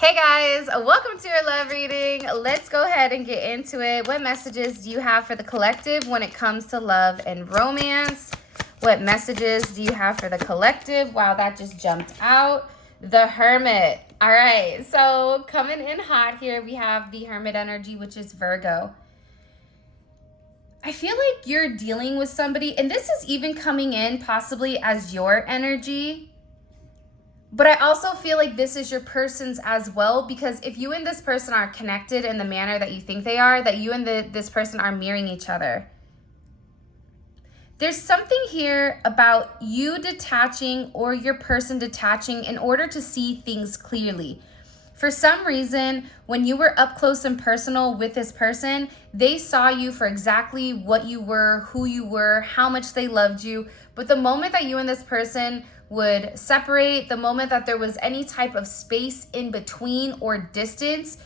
Hey guys, welcome to your love reading. Let's go ahead and get into it. What messages do you have for the collective when it comes to love and romance? What messages do you have for the collective? Wow, that just jumped out. The Hermit. All right, so coming in hot here, we have the Hermit energy, which is Virgo. I feel like you're dealing with somebody, and this is even coming in possibly as your energy. But I also feel like this is your person's as well, because if you and this person are connected in the manner that you think they are, that you and this person are mirroring each other. There's something here about you detaching or your person detaching in order to see things clearly. For some reason, when you were up close and personal with this person, they saw you for exactly what you were, who you were, how much they loved you. But the moment that you and this person would separate, the moment that there was any type of space in between or distance,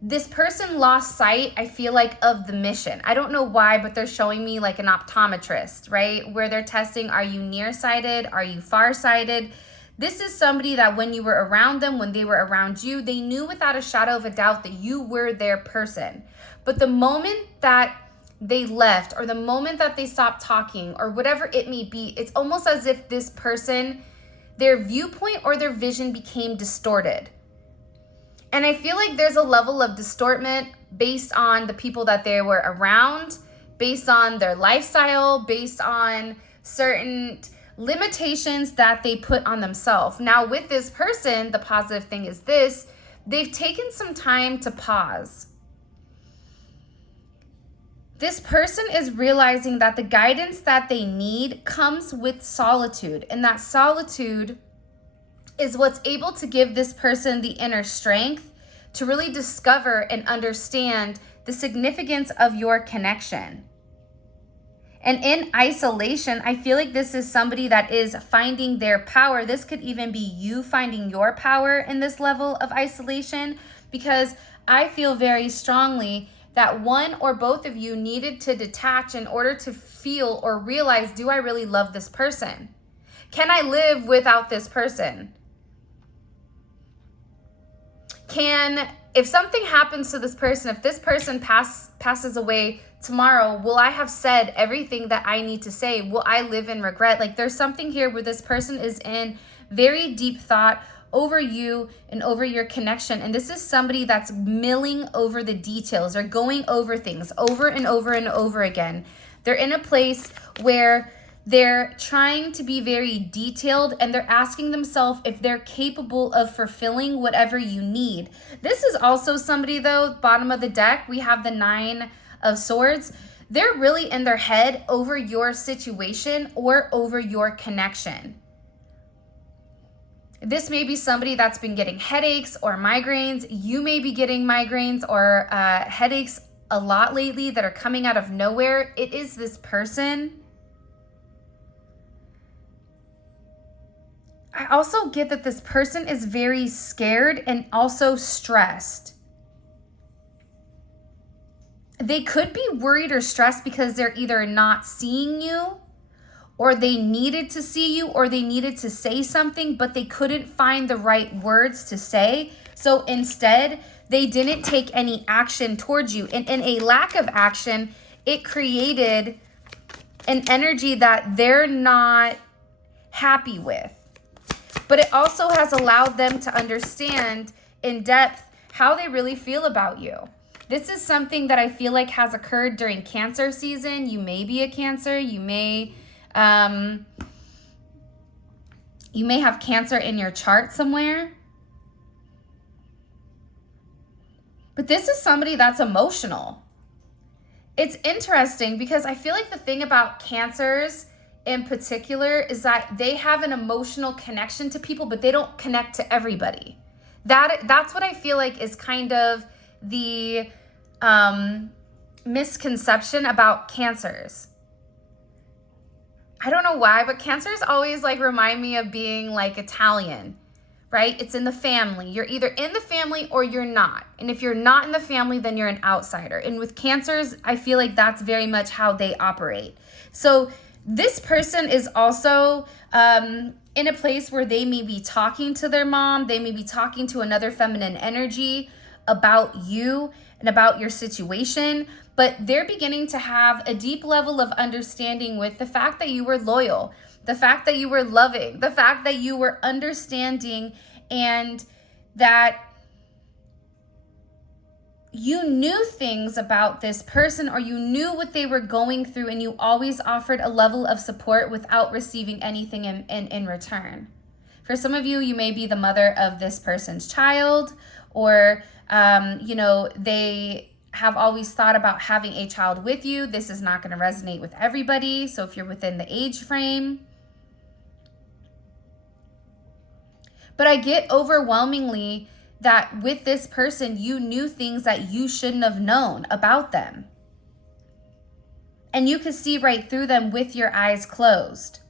this person lost sight, I feel like, of the mission. I don't know why, but they're showing me like an optometrist, right? Where they're testing, are you nearsighted? Are you farsighted? This is somebody that when you were around them, when they were around you, they knew without a shadow of a doubt that you were their person. But the moment that they left, or the moment that they stopped talking, or whatever it may be, it's almost as if this person, their viewpoint or their vision became distorted. And I feel like there's a level of distortment based on the people that they were around, based on their lifestyle, based on certain limitations that they put on themselves. Now with this person, the positive thing is this: they've taken some time to pause. This person is realizing that the guidance that they need comes with solitude, and that solitude is what's able to give this person the inner strength to really discover and understand the significance of your connection. And in isolation, I feel like this is somebody that is finding their power. This could even be you finding your power in this level of isolation, because I feel very strongly that one or both of you needed to detach in order to feel or realize, do I really love this person? Can I live without this person? If something happens to this person, if this person passes away tomorrow, will I have said everything that I need to say? Will I live in regret? Like, there's something here where this person is in very deep thought over you and over your connection. And this is somebody that's milling over the details. They're going over things over and over and over again. They're in a place where they're trying to be very detailed, and they're asking themselves if they're capable of fulfilling whatever you need. This is also somebody, though, bottom of the deck, we have the Nine of Swords. They're really in their head over your situation or over your connection. This may be somebody that's been getting headaches or migraines. You may be getting migraines or headaches a lot lately that are coming out of nowhere. It is this person. I also get that this person is very scared and also stressed. They could be worried or stressed because they're either not seeing you, or they needed to see you, or they needed to say something, but they couldn't find the right words to say. So instead, they didn't take any action towards you. And in a lack of action, it created an energy that they're not happy with. But it also has allowed them to understand in depth how they really feel about you. This is something that I feel like has occurred during Cancer season. You may be a Cancer. You may have Cancer in your chart somewhere. But this is somebody that's emotional. It's interesting because I feel like the thing about Cancers in particular is that they have an emotional connection to people, but they don't connect to everybody. That's what I feel like is kind of the misconception about Cancers. I don't know why, but Cancers always like remind me of being like Italian, right? It's in the family. You're either in the family or you're not. And if you're not in the family, then you're an outsider. And with Cancers, I feel like that's very much how they operate. So this person is also in a place where they may be talking to their mom, they may be talking to another feminine energy about you and about your situation, but they're beginning to have a deep level of understanding with the fact that you were loyal, the fact that you were loving, the fact that you were understanding, and that you knew things about this person, or you knew what they were going through, and you always offered a level of support without receiving anything in return. For some of you, you may be the mother of this person's child, or they have always thought about having a child with you. This is not going to resonate with everybody. So if you're within the age frame, but I get overwhelmingly that with this person, you knew things that you shouldn't have known about them. And you could see right through them with your eyes closed.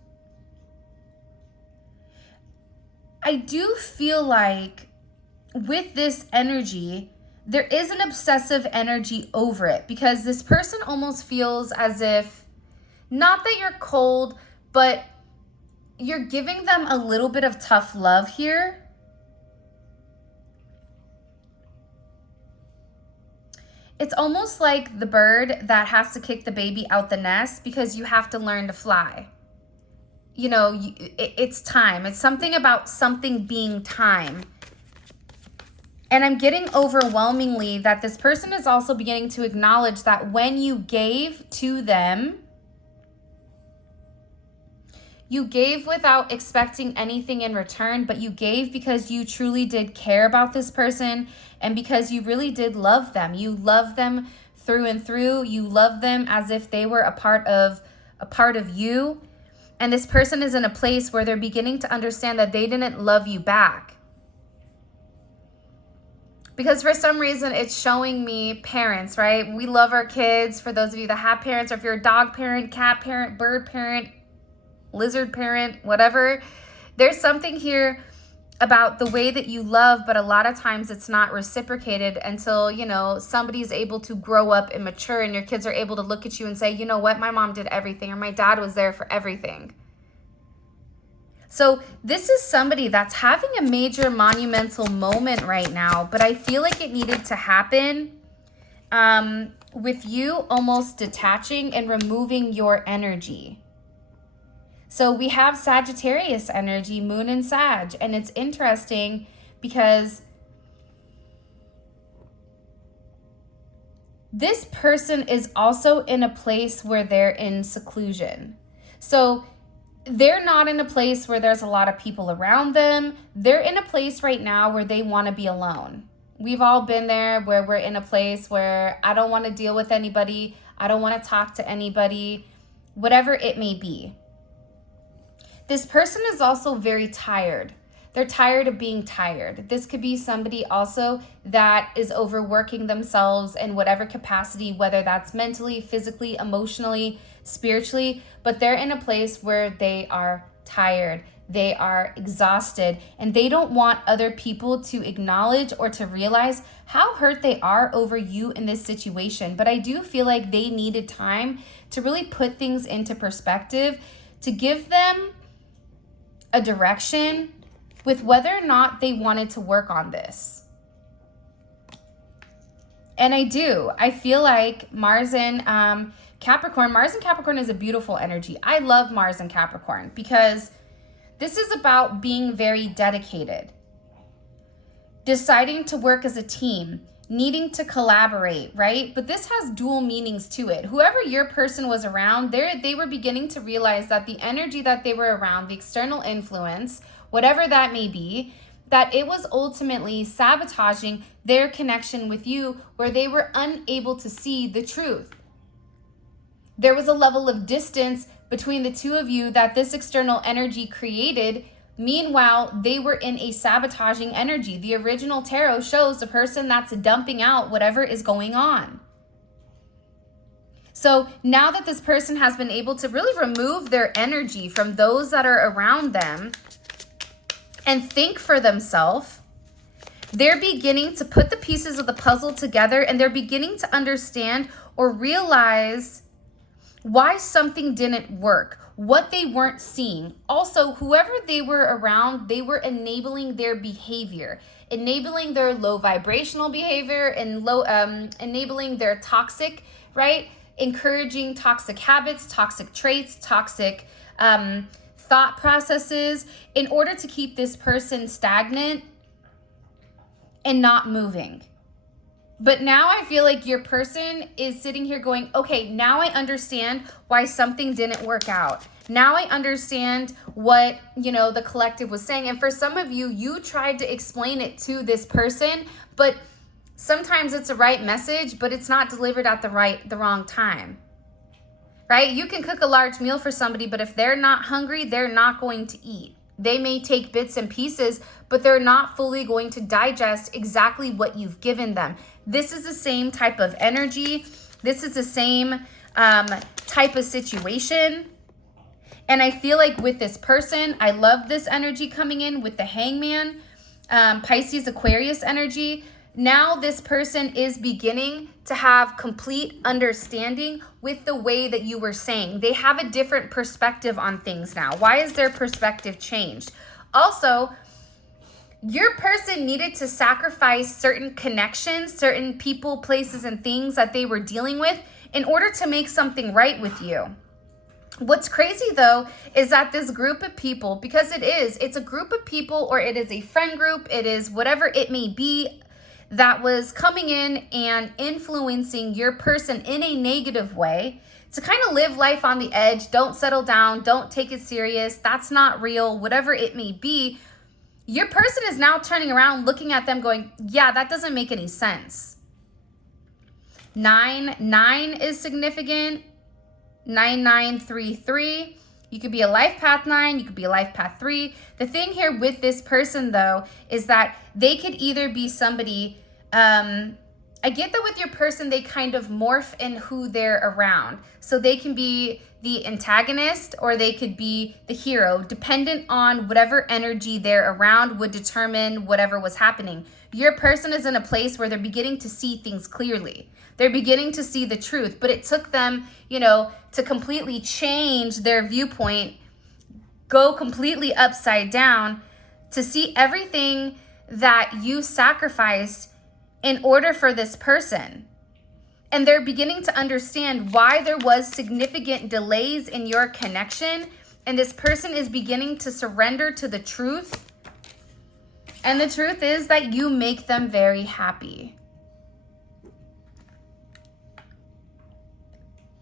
I do feel like with this energy, there is an obsessive energy over it, because this person almost feels as if, not that you're cold, but you're giving them a little bit of tough love here. It's almost like the bird that has to kick the baby out the nest because you have to learn to fly. It's time. It's something about something being time. And I'm getting overwhelmingly that this person is also beginning to acknowledge that when you gave to them, you gave without expecting anything in return, but you gave because you truly did care about this person and because you really did love them. You love them through and through. You love them as if they were a part of you. And this person is in a place where they're beginning to understand that they didn't love you back. Because for some reason, it's showing me parents, right? We love our kids. For those of you that have parents, or if you're a dog parent, cat parent, bird parent, lizard parent, whatever, there's something here about the way that you love, but a lot of times it's not reciprocated until, somebody's able to grow up and mature, and your kids are able to look at you and say, you know what, my mom did everything, or my dad was there for everything. So this is somebody that's having a major monumental moment right now, but I feel like it needed to happen with you almost detaching and removing your energy. So we have Sagittarius energy, Moon and Sag, and it's interesting because this person is also in a place where they're in seclusion. So they're not in a place where there's a lot of people around them. They're in a place right now where they want to be alone. We've all been there where we're in a place where I don't want to deal with anybody. I don't want to talk to anybody, whatever it may be. This person is also very tired. They're tired of being tired. This could be somebody also that is overworking themselves in whatever capacity, whether that's mentally, physically, emotionally, spiritually, but they're in a place where they are tired. They are exhausted, and they don't want other people to acknowledge or to realize how hurt they are over you in this situation. But I do feel like they needed time to really put things into perspective, to give them a direction with whether or not they wanted to work on this. And I feel like Mars and Capricorn is a beautiful energy. I love Mars and Capricorn because this is about being very dedicated, deciding to work as a team, needing to collaborate, right? But this has dual meanings to it. Whoever your person was around, they were beginning to realize that the energy that they were around, the external influence, whatever that may be, that it was ultimately sabotaging their connection with you, where they were unable to see the truth. There was a level of distance between the two of you that this external energy created. Meanwhile, they were in a sabotaging energy. The original tarot shows the person that's dumping out whatever is going on. So now that this person has been able to really remove their energy from those that are around them and think for themselves, they're beginning to put the pieces of the puzzle together, and they're beginning to understand or realize why something didn't work, what they weren't seeing. Also, whoever they were around, they were enabling their behavior, enabling their low vibrational behavior, and enabling their toxic, right? Encouraging toxic habits, toxic traits, toxic thought processes in order to keep this person stagnant and not moving. But now I feel like your person is sitting here going, okay, now I understand why something didn't work out. Now I understand what, the collective was saying. And for some of you, you tried to explain it to this person, but sometimes it's a right message, but it's not delivered at the wrong time, right? You can cook a large meal for somebody, but if they're not hungry, they're not going to eat. They may take bits and pieces, but they're not fully going to digest exactly what you've given them. This is the same type of energy. This is the same type of situation. And I feel like with this person, I love this energy coming in with the Hangman, Pisces, Aquarius energy. Now this person is beginning to have complete understanding with the way that you were saying. They have a different perspective on things now. Why is their perspective changed? Also, your person needed to sacrifice certain connections, certain people, places, and things that they were dealing with in order to make something right with you. What's crazy though is that this group of people, because it's a group of people, or it is a friend group, it is whatever it may be, that was coming in and influencing your person in a negative way to kind of live life on the edge. Don't settle down. Don't take it serious. That's not real. Whatever it may be, your person is now turning around, looking at them going, yeah, that doesn't make any sense. 9 is significant. 9933. You could be a life path 9. You could be a life path 3. The thing here with this person, though, is that they could either be somebody, I get that with your person, they kind of morph in who they're around. So they can be the antagonist or they could be the hero, dependent on whatever energy they're around would determine whatever was happening. Your person is in a place where they're beginning to see things clearly. They're beginning to see the truth, but it took them, to completely change their viewpoint, go completely upside down to see everything that you sacrificed in order for this person. And they're beginning to understand why there was significant delays in your connection. And this person is beginning to surrender to the truth. And the truth is that you make them very happy.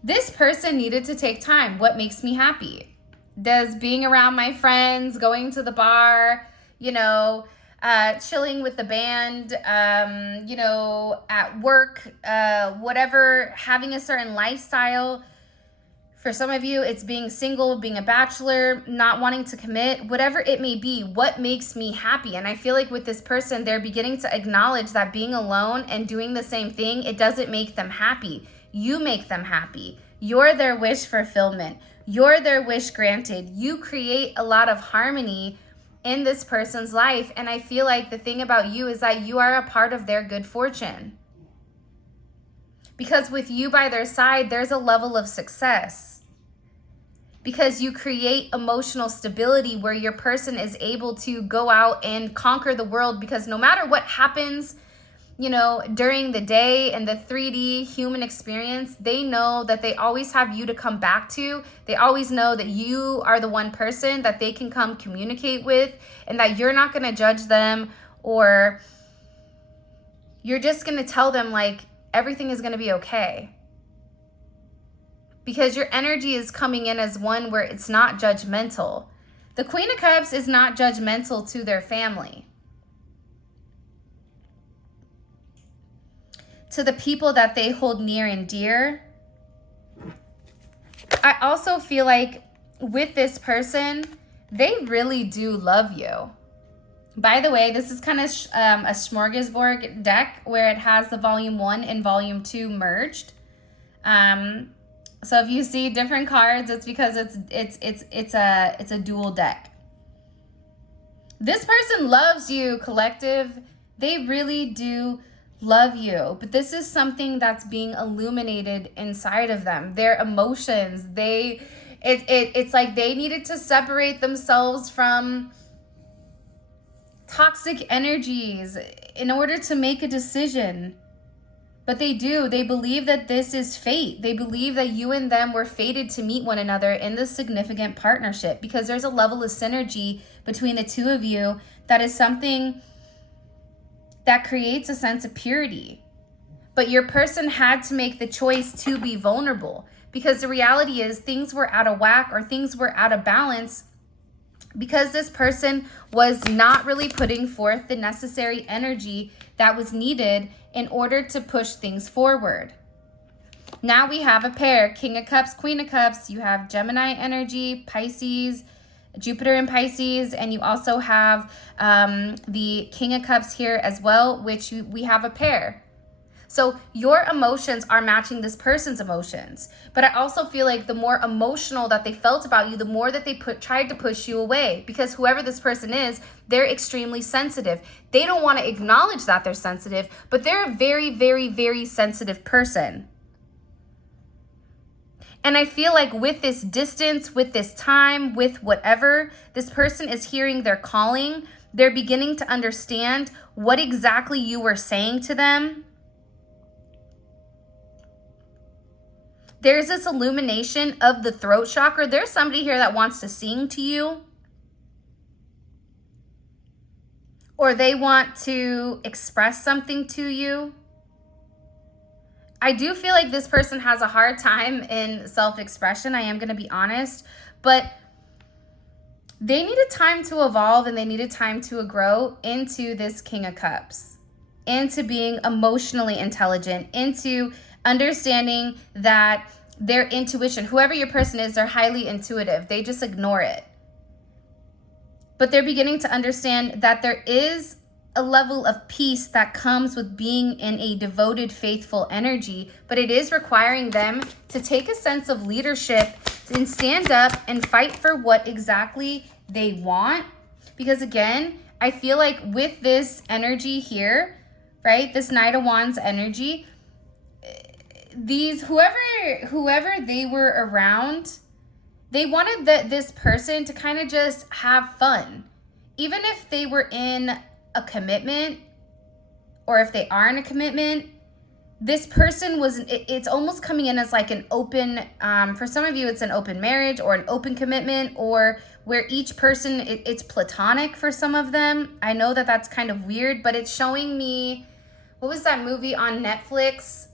This person needed to take time. What makes me happy? Does being around my friends, going to the bar, chilling with the band, at work, whatever, having a certain lifestyle. For some of you, it's being single, being a bachelor, not wanting to commit, whatever it may be. What makes me happy? And I feel like with this person, they're beginning to acknowledge that being alone and doing the same thing, it doesn't make them happy. You make them happy. You're their wish fulfillment. You're their wish granted. You create a lot of harmony in this person's life. And I feel like the thing about you is that you are a part of their good fortune. Because with you by their side, there's a level of success. Because you create emotional stability where your person is able to go out and conquer the world. Because no matter what happens, during the day and the 3D human experience, they know that they always have you to come back to. They always know that you are the one person that they can come communicate with, and that you're not going to judge them, or you're just going to tell them like everything is going to be okay. Because your energy is coming in as one where it's not judgmental. The Queen of Cups is not judgmental to their family. To the people that they hold near and dear. I also feel like with this person, they really do love you. By the way, this is kind of a smorgasbord deck where it has the volume 1 and volume 2 merged. So if you see different cards, it's because it's a dual deck. This person loves you, collective. They really do love you, but this is something that's being illuminated inside of them. Their emotions, It's like they needed to separate themselves from toxic energies in order to make a decision. But they do. They believe that this is fate. They believe that you and them were fated to meet one another in this significant partnership, because there's a level of synergy between the two of you that is something that creates a sense of purity. But your person had to make the choice to be vulnerable, because the reality is things were out of whack or things were out of balance because this person was not really putting forth the necessary energy that was needed in order to push things forward. Now we have a pair, King of Cups, Queen of Cups. You have Gemini energy, Pisces, Jupiter in Pisces, and you also have the King of Cups here as well, which we have a pair. So your emotions are matching this person's emotions. But I also feel like the more emotional that they felt about you, the more that they tried to push you away. Because whoever this person is, they're extremely sensitive. They don't want to acknowledge that they're sensitive, but they're a very, very, very sensitive person. And I feel like with this distance, with this time, with whatever, this person is hearing their calling. They're beginning to understand what exactly you were saying to them. There's this illumination of the throat chakra. There's somebody here that wants to sing to you. Or they want to express something to you. I do feel like this person has a hard time in self-expression. I am going to be honest. But they needed time to evolve and they needed time to grow into this King of Cups. Into being emotionally intelligent. Into understanding that their intuition, whoever your person is, they're highly intuitive. They just ignore it. But they're beginning to understand that there is a level of peace that comes with being in a devoted, faithful energy, but it is requiring them to take a sense of leadership and stand up and fight for what exactly they want. Because again, I feel like with this energy here, right, this Knight of Wands energy, these whoever they were around, they wanted this person to kind of just have fun. Even if they were in a commitment, or if they are in a commitment, this person was, it's almost coming in as like an open, for some of you it's an open marriage or an open commitment, or where each person, it's platonic for some of them. I know that that's kind of weird, but it's showing me, what was that movie on Netflix?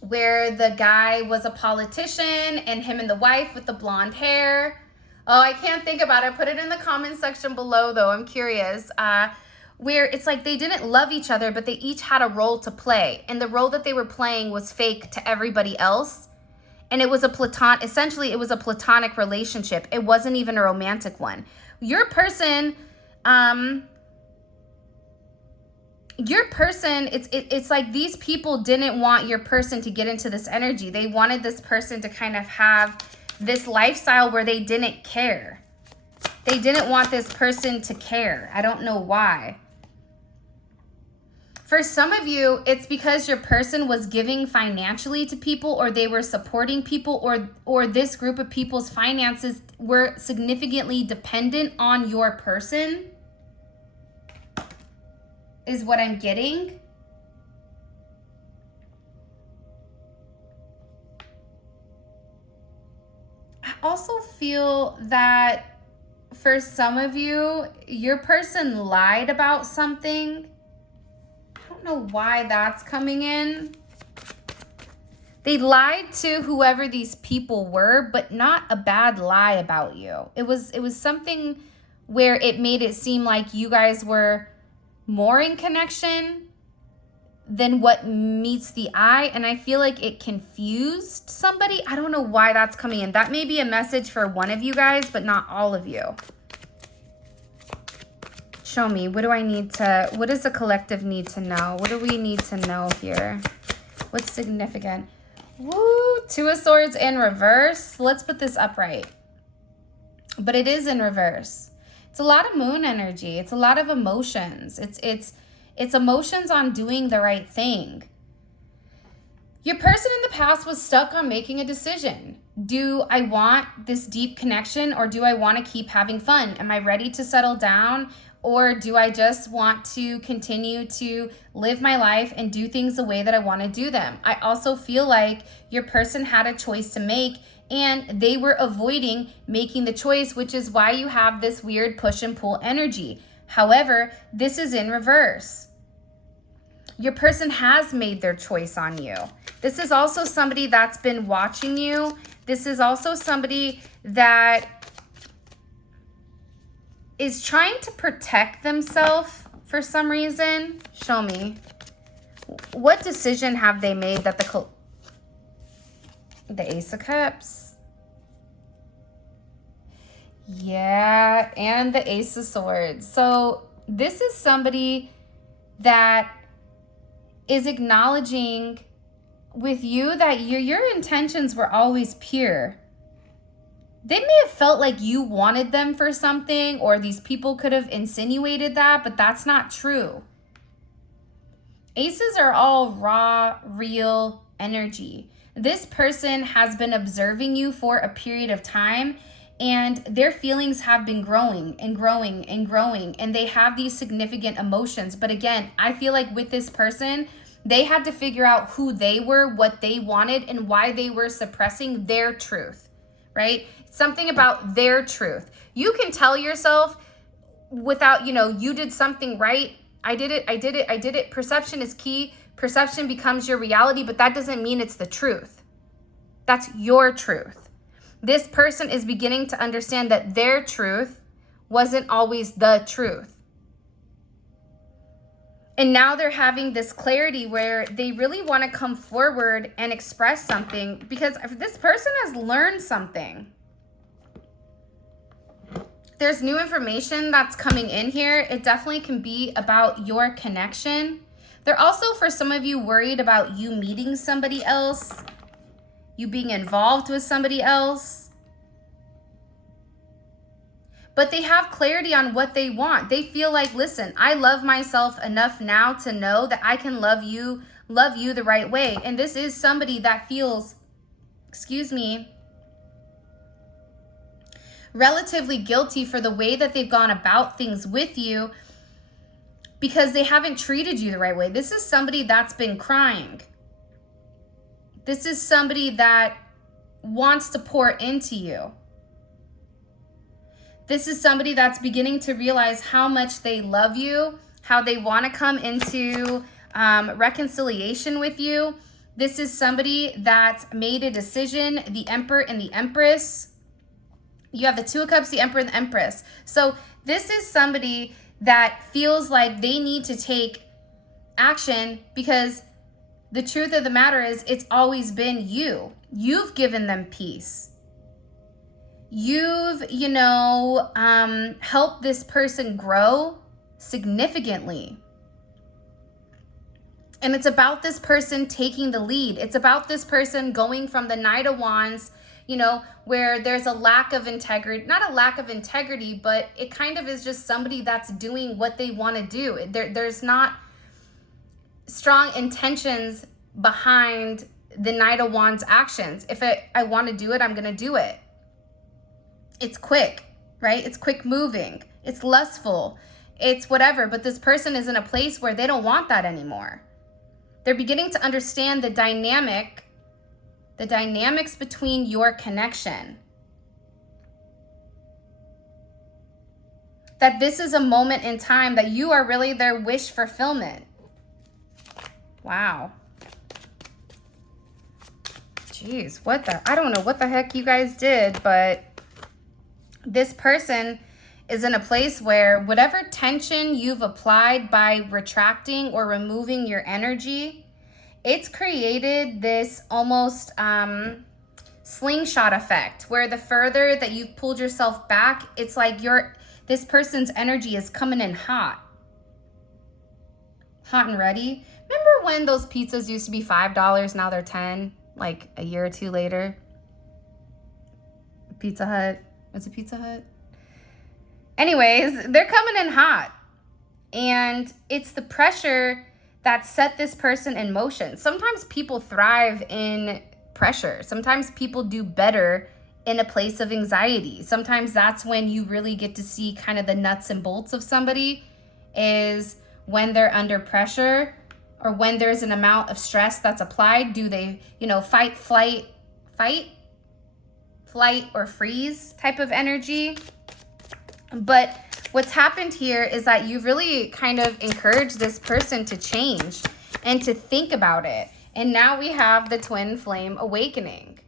Where the guy was a politician and him and the wife with the blonde hair. Oh, I can't think about it. Put it in the comment section below though. I'm curious. Where it's like they didn't love each other, but they each had a role to play. And the role that they were playing was fake to everybody else. And it was essentially it was a platonic relationship. It wasn't even a romantic one. Your person, it's like these people didn't want your person to get into this energy. They wanted this person to kind of have this lifestyle where they didn't care. They didn't want this person to care. I don't know why. For some of you, it's because your person was giving financially to people, or they were supporting people, or this group of people's finances were significantly dependent on your person. Is what I'm getting. I also feel that for some of you, your person lied about something. I don't know why that's coming in. They lied to whoever these people were, but not a bad lie about you. It was something where it made it seem like you guys were more in connection than what meets the eye, and I feel like it confused somebody. I don't know why that's coming in. That may be a message for one of you guys, but not all of you. Show me, what does the collective need to know? What do we need to know here? What's significant? Woo, Two of Swords in reverse. Let's put this upright. But it is in reverse. It's a lot of moon energy. It's a lot of emotions. It's emotions on doing the right thing. Your person in the past was stuck on making a decision. Do I want this deep connection, or do I want to keep having fun? Am I ready to settle down, or do I just want to continue to live my life and do things the way that I want to do them? I also feel like your person had a choice to make and they were avoiding making the choice, which is why you have this weird push and pull energy. However, this is in reverse. Your person has made their choice on you. This is also somebody that's been watching you. This is also somebody that is trying to protect themselves for some reason. Show me. What decision have they made that the Ace of Cups? Yeah, and the Ace of Swords. So this is somebody that is acknowledging with you that your intentions were always pure. They may have felt like you wanted them for something, or these people could have insinuated that, but that's not true. Aces are all raw, real energy. This person has been observing you for a period of time, and their feelings have been growing and growing and growing, and they have these significant emotions. But again, I feel like with this person, they had to figure out who they were, what they wanted, and why they were suppressing their truth, right? Something about their truth. You can tell yourself without, you did something right. I did it. Perception is key. Perception becomes your reality, but that doesn't mean it's the truth. That's your truth. This person is beginning to understand that their truth wasn't always the truth. And now they're having this clarity where they really want to come forward and express something, because this person has learned something. There's new information that's coming in here. It definitely can be about your connection. They're also, for some of you, worried about you meeting somebody else, you being involved with somebody else. But they have clarity on what they want. They feel like, listen, I love myself enough now to know that I can love you the right way. And this is somebody that feels, relatively guilty for the way that they've gone about things with you, because they haven't treated you the right way. This is somebody that's been crying. This is somebody that wants to pour into you. This is somebody that's beginning to realize how much they love you, how they want to come into reconciliation with you. This is somebody that's made a decision, the Emperor and the Empress. You have the Two of Cups, the Emperor and the Empress. So this is somebody that feels like they need to take action, because the truth of the matter is it's always been you. You've given them peace. You've, helped this person grow significantly. And it's about this person taking the lead. It's about this person going from the Knight of Wands, where there's a lack of integrity, not a lack of integrity, but it kind of is just somebody that's doing what they want to do. There's not strong intentions behind the Knight of Wands actions. If I want to do it, I'm going to do it. It's quick, right? It's quick moving. It's lustful. It's whatever. But this person is in a place where they don't want that anymore. They're beginning to understand the dynamics between your connection. That this is a moment in time that you are really their wish fulfillment. Wow. Jeez, I don't know what the heck you guys did, but this person is in a place where whatever tension you've applied by retracting or removing your energy, it's created this almost slingshot effect, where the further that you've pulled yourself back, it's like this person's energy is coming in hot and ready. Remember when those pizzas used to be $5, now they're $10, like a year or two later? Pizza Hut. It's a Pizza Hut. Anyways, they're coming in hot. And it's the pressure that set this person in motion. Sometimes people thrive in pressure. Sometimes people do better in a place of anxiety. Sometimes that's when you really get to see kind of the nuts and bolts of somebody, is when they're under pressure or when there's an amount of stress that's applied. Do they, fight, flight, or freeze type of energy? But what's happened here is that you've really kind of encouraged this person to change and to think about it. And now we have the twin flame awakening.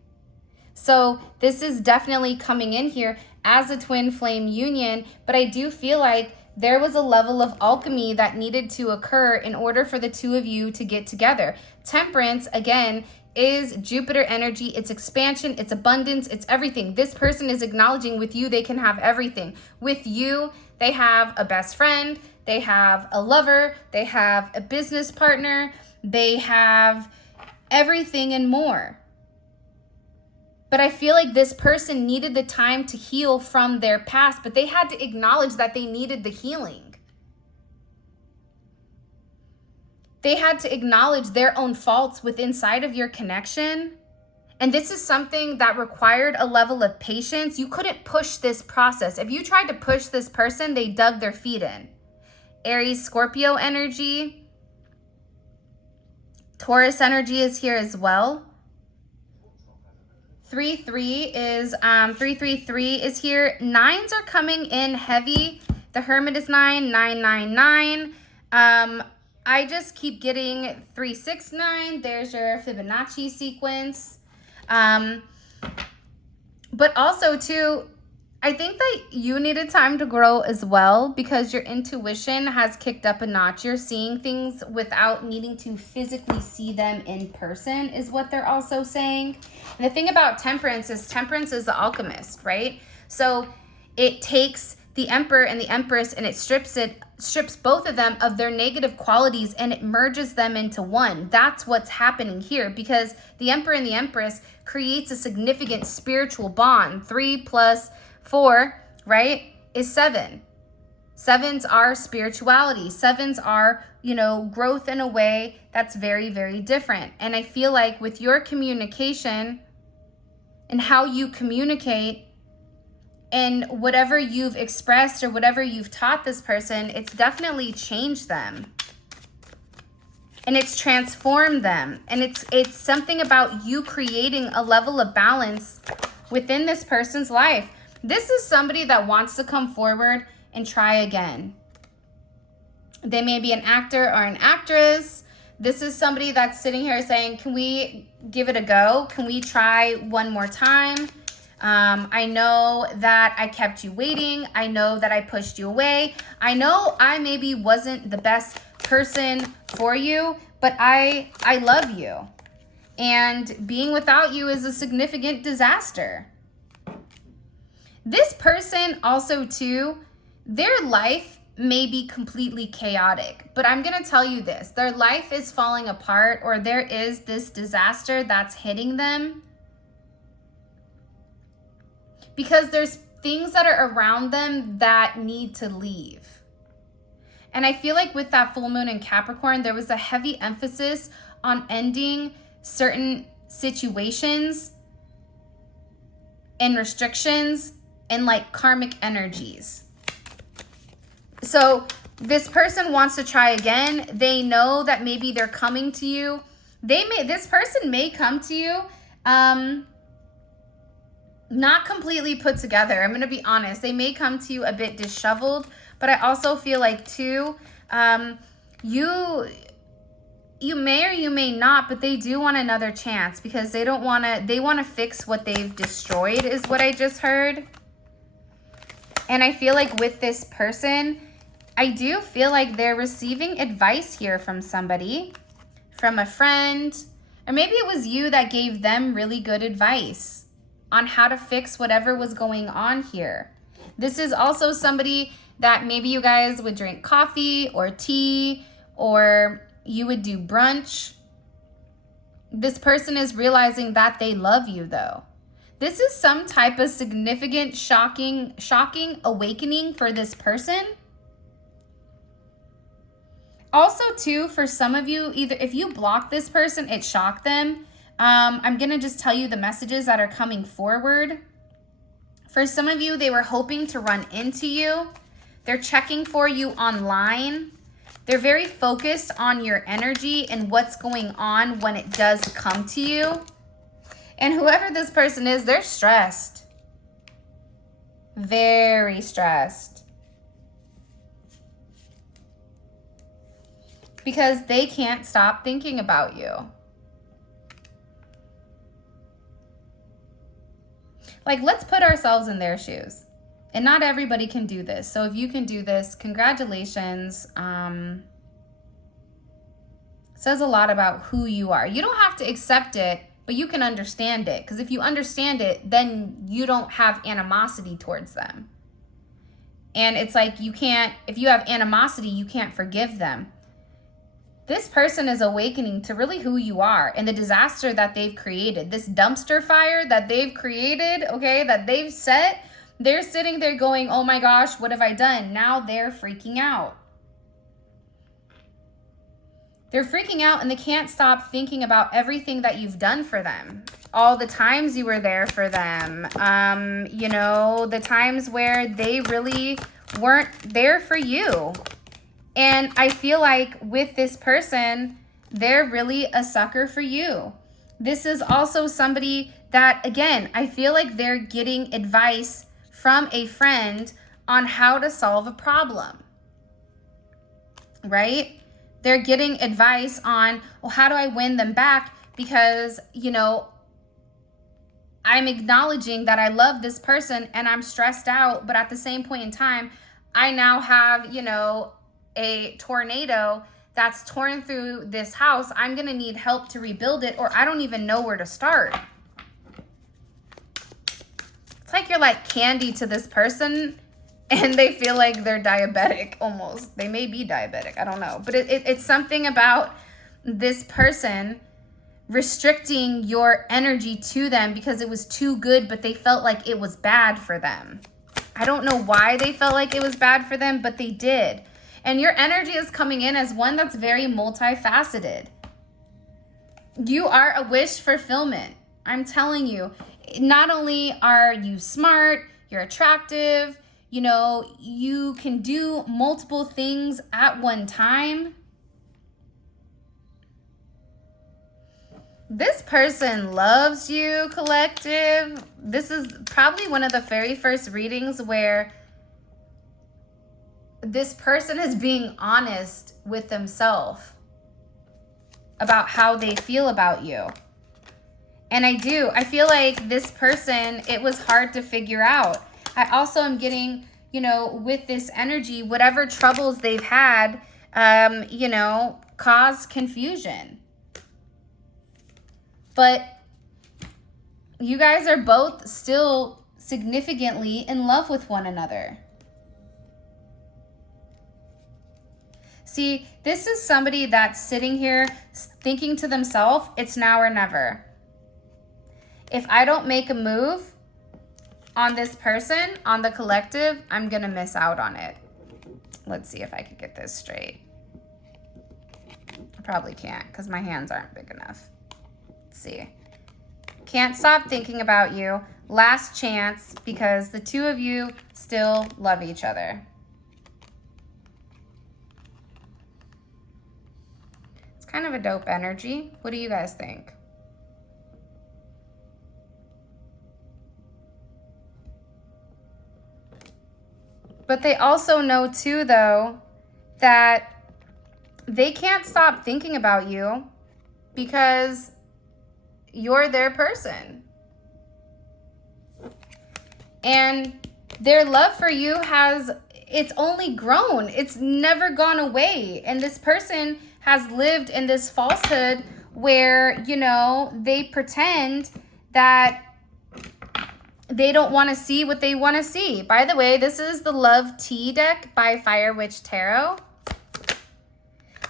So this is definitely coming in here as a twin flame union, but I do feel like there was a level of alchemy that needed to occur in order for the two of you to get together. Temperance, again, is Jupiter energy. It's expansion, it's abundance, it's everything. This person is acknowledging with you they can have everything. With you, they have a best friend, they have a lover, they have a business partner, they have everything and more. But I feel like this person needed the time to heal from their past, but they had to acknowledge that they needed the healing. They had to acknowledge their own faults within inside of your connection. And this is something that required a level of patience. You couldn't push this process. If you tried to push this person, they dug their feet in. Aries, Scorpio energy. Taurus energy is here as well. 333 is here. Nines are coming in heavy. The Hermit is 9, 999. I just keep getting 369. There's your Fibonacci sequence. But also too, I think that you needed time to grow as well, because your intuition has kicked up a notch. You're seeing things without needing to physically see them in person, is what they're also saying. And the thing about temperance is the alchemist, right? So it takes the Emperor and the Empress and it strips both of them of their negative qualities and it merges them into one. That's what's happening here, because the Emperor and the Empress creates a significant spiritual bond. 3 + 4, right, is 7. Sevens are spirituality. Sevens are, growth in a way that's very, very different. And I feel like with your communication and how you communicate and whatever you've expressed or whatever you've taught this person, it's definitely changed them. And it's transformed them. And it's something about you creating a level of balance within this person's life. This is somebody that wants to come forward and try again. They may be an actor or an actress. This is somebody that's sitting here saying, can we give it a go? Can we try one more time? I know that I kept you waiting. I know that I pushed you away. I know I maybe wasn't the best person for you, but I love you. And being without you is a significant disaster. This person also too, their life may be completely chaotic, but I'm going to tell you this, their life is falling apart, or there is this disaster that's hitting them because there's things that are around them that need to leave. And I feel like with that full moon in Capricorn, there was a heavy emphasis on ending certain situations and restrictions and like karmic energies. So this person wants to try again. They know that maybe they're coming to you. This person may come to you not completely put together. I'm going to be honest. They may come to you a bit disheveled, but I also feel like too, you may or you may not, but they do want another chance because they want to fix what they've destroyed, is what I just heard. And I feel like with this person, I do feel like they're receiving advice here from somebody, from a friend, or maybe it was you that gave them really good advice on how to fix whatever was going on here. This is also somebody that maybe you guys would drink coffee or tea, or you would do brunch. This person is realizing that they love you though. This is some type of significant, shocking awakening for this person. Also, too, for some of you, either if you block this person, it shocked them. I'm going to just tell you the messages that are coming forward. For some of you, they were hoping to run into you. They're checking for you online. They're very focused on your energy and what's going on when it does come to you. And whoever this person is, they're stressed. Very stressed. Because they can't stop thinking about you. Like, let's put ourselves in their shoes. And not everybody can do this. So if you can do this, congratulations. Says a lot about who you are. You don't have to accept it, but you can understand it. Because if you understand it, then you don't have animosity towards them. And it's like you can't, if you have animosity, you can't forgive them. This person is awakening to really who you are and the disaster that they've created. This dumpster fire that they've created, okay, that they've set. They're sitting there going, oh my gosh, what have I done? Now they're freaking out. They're freaking out and they can't stop thinking about everything that you've done for them. All the times you were there for them. You know, the times where they really weren't there for you. And I feel like with this person, they're really a sucker for you. This is also somebody that, again, I feel like they're getting advice from a friend on how to solve a problem, right? They're getting advice on, well, how do I win them back? Because, you know, I'm acknowledging that I love this person and I'm stressed out, but at the same point in time, I now have, you know, a tornado that's torn through this house. I'm going to need help to rebuild it, or I don't even know where to start. It's like you're like candy to this person and they feel like they're diabetic almost. They may be diabetic. I don't know. But it's something about this person restricting your energy to them because it was too good, but they felt like it was bad for them. I don't know why they felt like it was bad for them, but they did. And your energy is coming in as one that's very multifaceted. You are a wish fulfillment. I'm telling you, not only are you smart, you're attractive, you know, you can do multiple things at one time. This person loves you, collective. This is probably one of the very first readings where this person is being honest with themselves about how they feel about you. And I feel like this person, it was hard to figure out. I also am getting, you know, with this energy, whatever troubles they've had, you know, caused confusion. But you guys are both still significantly in love with one another. See, this is somebody that's sitting here thinking to themselves, it's now or never. If I don't make a move on this person, on the collective, I'm going to miss out on it. Let's see if I can get this straight. I probably can't because my hands aren't big enough. Let's see. Can't stop thinking about you. Last chance because the two of you still love each other. Kind of a dope energy. What do you guys think? But they also know too, though, that they can't stop thinking about you because you're their person. And their love for you it's only grown. It's never gone away. And this person has lived in this falsehood where, you know, they pretend that they don't want to see what they want to see. By the way, this is the Love Tea deck by Fire Witch Tarot.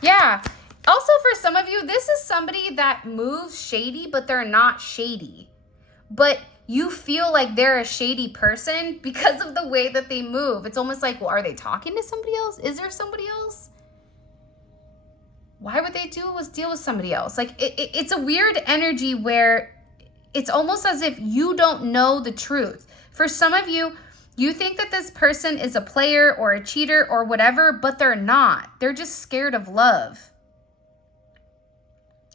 Yeah. Also, for some of you, this is somebody that moves shady, but they're not shady. But you feel like they're a shady person because of the way that they move. It's almost like, well, are they talking to somebody else? Is there somebody else? Why would they deal with somebody else? Like, it's a weird energy where it's almost as if you don't know the truth. For some of you, you think that this person is a player or a cheater or whatever, but they're not. They're just scared of love.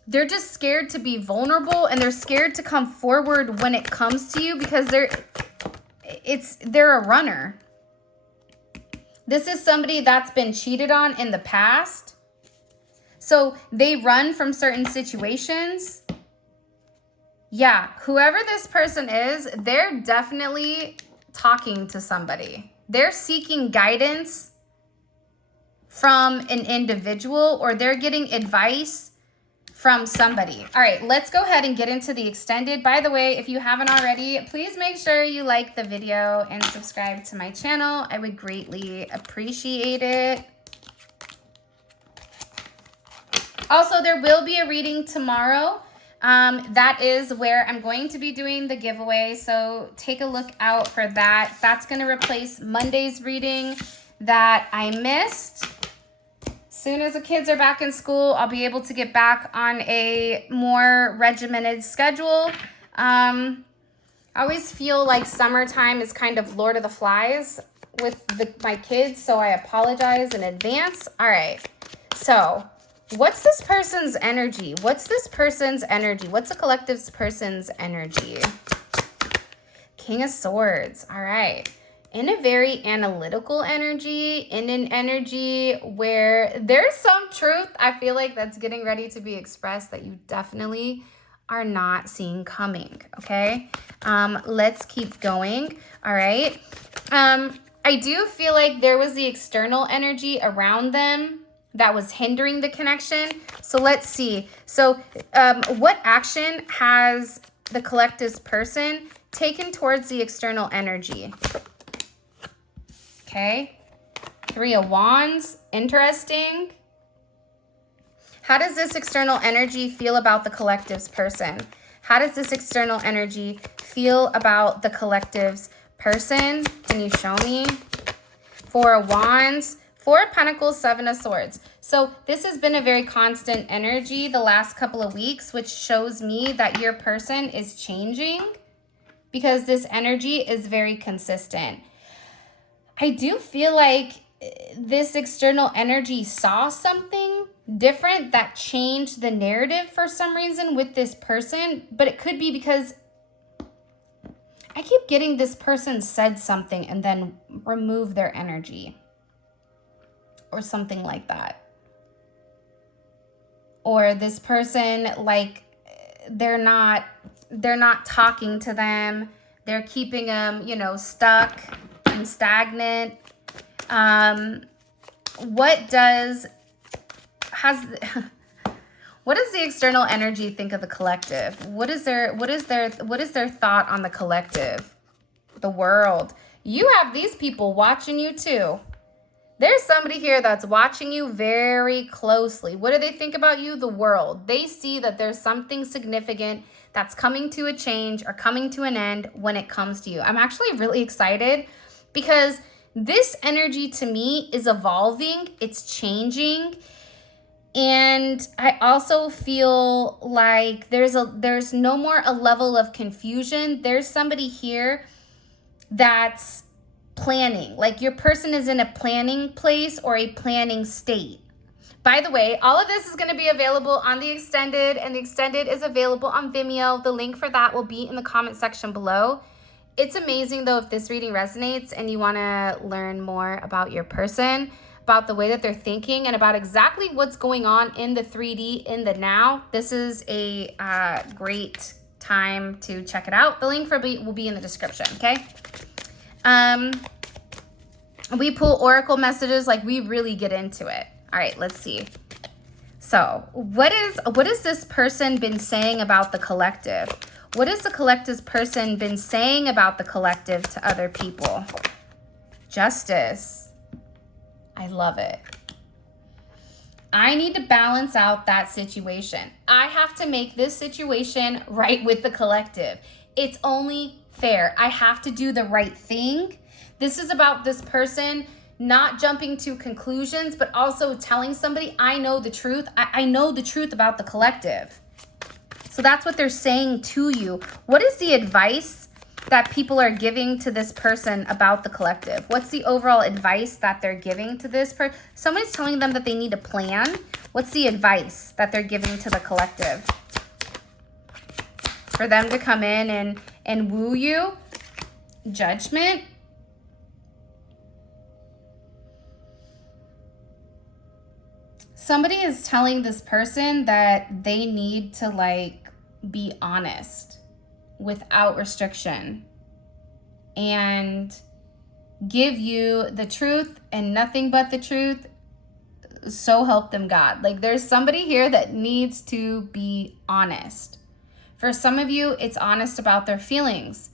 They're just scared to be vulnerable, and they're scared to come forward when it comes to you because they're a runner. This is somebody that's been cheated on in the past. So they run from certain situations. Yeah, whoever this person is, they're definitely talking to somebody. They're seeking guidance from an individual, or they're getting advice from somebody. All right, let's go ahead and get into the extended. By the way, if you haven't already, please make sure you like the video and subscribe to my channel. I would greatly appreciate it. Also, there will be a reading tomorrow. That is where I'm going to be doing the giveaway, so take a look out for that. That's going to replace Monday's reading that I missed. Soon as the kids are back in school, I'll be able to get back on a more regimented schedule. I always feel like summertime is kind of Lord of the Flies with my kids, so I apologize in advance. All right, so what's this person's energy? What's this person's energy? What's the collective's person's energy? King of Swords. All right. In a very analytical energy, in an energy where there's some truth, I feel like that's getting ready to be expressed that you definitely are not seeing coming, okay? Let's keep going, all right? I do feel like there was the external energy around them that was hindering the connection. So let's see. So what action has the collective's person taken towards the external energy? Okay, 3 of Wands, interesting. How does this external energy feel about the collective's person? How does this external energy feel about the collective's person? Can you show me? 4 of Wands, 4 of Pentacles, 7 of Swords. So this has been a very constant energy the last couple of weeks, which shows me that your person is changing because this energy is very consistent. I do feel like this external energy saw something different that changed the narrative for some reason with this person, but it could be because I keep getting this person said something and then remove their energy or something like that. Or this person, like, they're not talking to them. They're keeping them, you know, stuck and stagnant. What does the external energy think of the collective? What is their thought on the collective? The world. You have these people watching you too. There's somebody here that's watching you very closely. What do they think about you? The world. They see that there's something significant that's coming to a change or coming to an end when it comes to you. I'm actually really excited because this energy to me is evolving. It's changing. And I also feel like there's no more a level of confusion. There's somebody here that's planning. Like your person is in a planning place or a planning state. By the way, all of this is going to be available on the extended, and the extended is available on Vimeo. The link for that will be in the comment section below. It's amazing though if this reading resonates and you want to learn more about your person, about the way that they're thinking, and about exactly what's going on in the 3D in the now. This is a great time to check it out. The link will be in the description, okay? We pull oracle messages, like we really get into it. All right, let's see. So what has this person been saying about the collective? What has the collective's person been saying about the collective to other people? Justice. I love it. I need to balance out that situation. I have to make this situation right with the collective. It's only fair. I have to do the right thing. This is about this person not jumping to conclusions, but also telling somebody, I know the truth. I know the truth about the collective. So that's what they're saying to you. What is the advice that people are giving to this person about the collective? What's the overall advice that they're giving to this person? Somebody's telling them that they need a plan. What's the advice that they're giving to the collective? For them to come in and woo you? Judgment. Somebody is telling this person that they need to like be honest without restriction and give you the truth and nothing but the truth. So help them God. Like there's somebody here that needs to be honest. For some of you, it's honest about their feelings.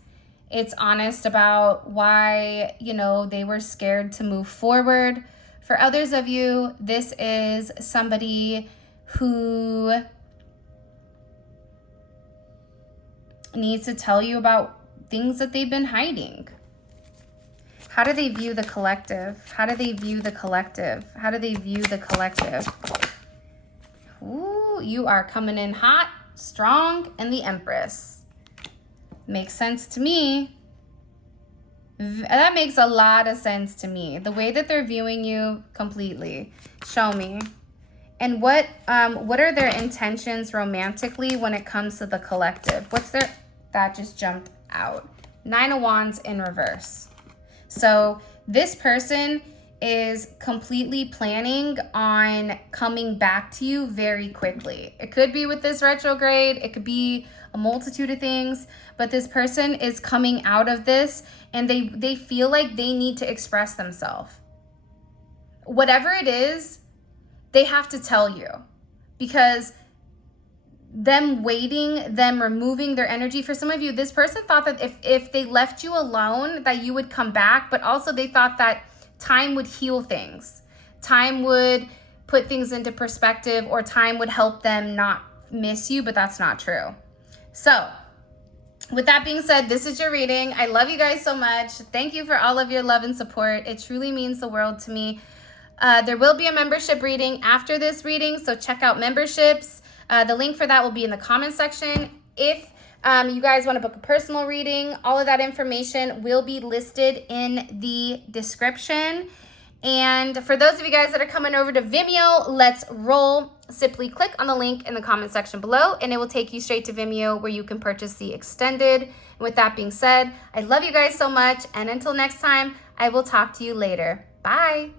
It's honest about why, you know, they were scared to move forward. For others of you, this is somebody who needs to tell you about things that they've been hiding. How do they view the collective? How do they view the collective? How do they view the collective? Ooh, you are coming in hot, strong, and the Empress. Makes sense to me. That makes a lot of sense to me. The way that they're viewing you completely. Show me. And what are their intentions romantically when it comes to the collective? What's their... That just jumped out. 9 of Wands in reverse. So this person is completely planning on coming back to you very quickly. It could be with this retrograde. It could be a multitude of things. But this person is coming out of this and they feel like they need to express themselves. Whatever it is, they have to tell you. Because them waiting, them removing their energy, for some of you, this person thought that if they left you alone, that you would come back, but also they thought that time would heal things. Time would put things into perspective, or time would help them not miss you, but that's not true. So, with that being said, this is your reading. I love you guys so much. Thank you for all of your love and support. It truly means the world to me. There will be a membership reading after this reading, so check out memberships. The link for that will be in the comment section. If you guys want to book a personal reading, all of that information will be listed in the description. And for those of you guys that are coming over to Vimeo, let's roll. Simply click on the link in the comment section below and it will take you straight to Vimeo where you can purchase the extended. And with that being said, I love you guys so much. And until next time, I will talk to you later. Bye.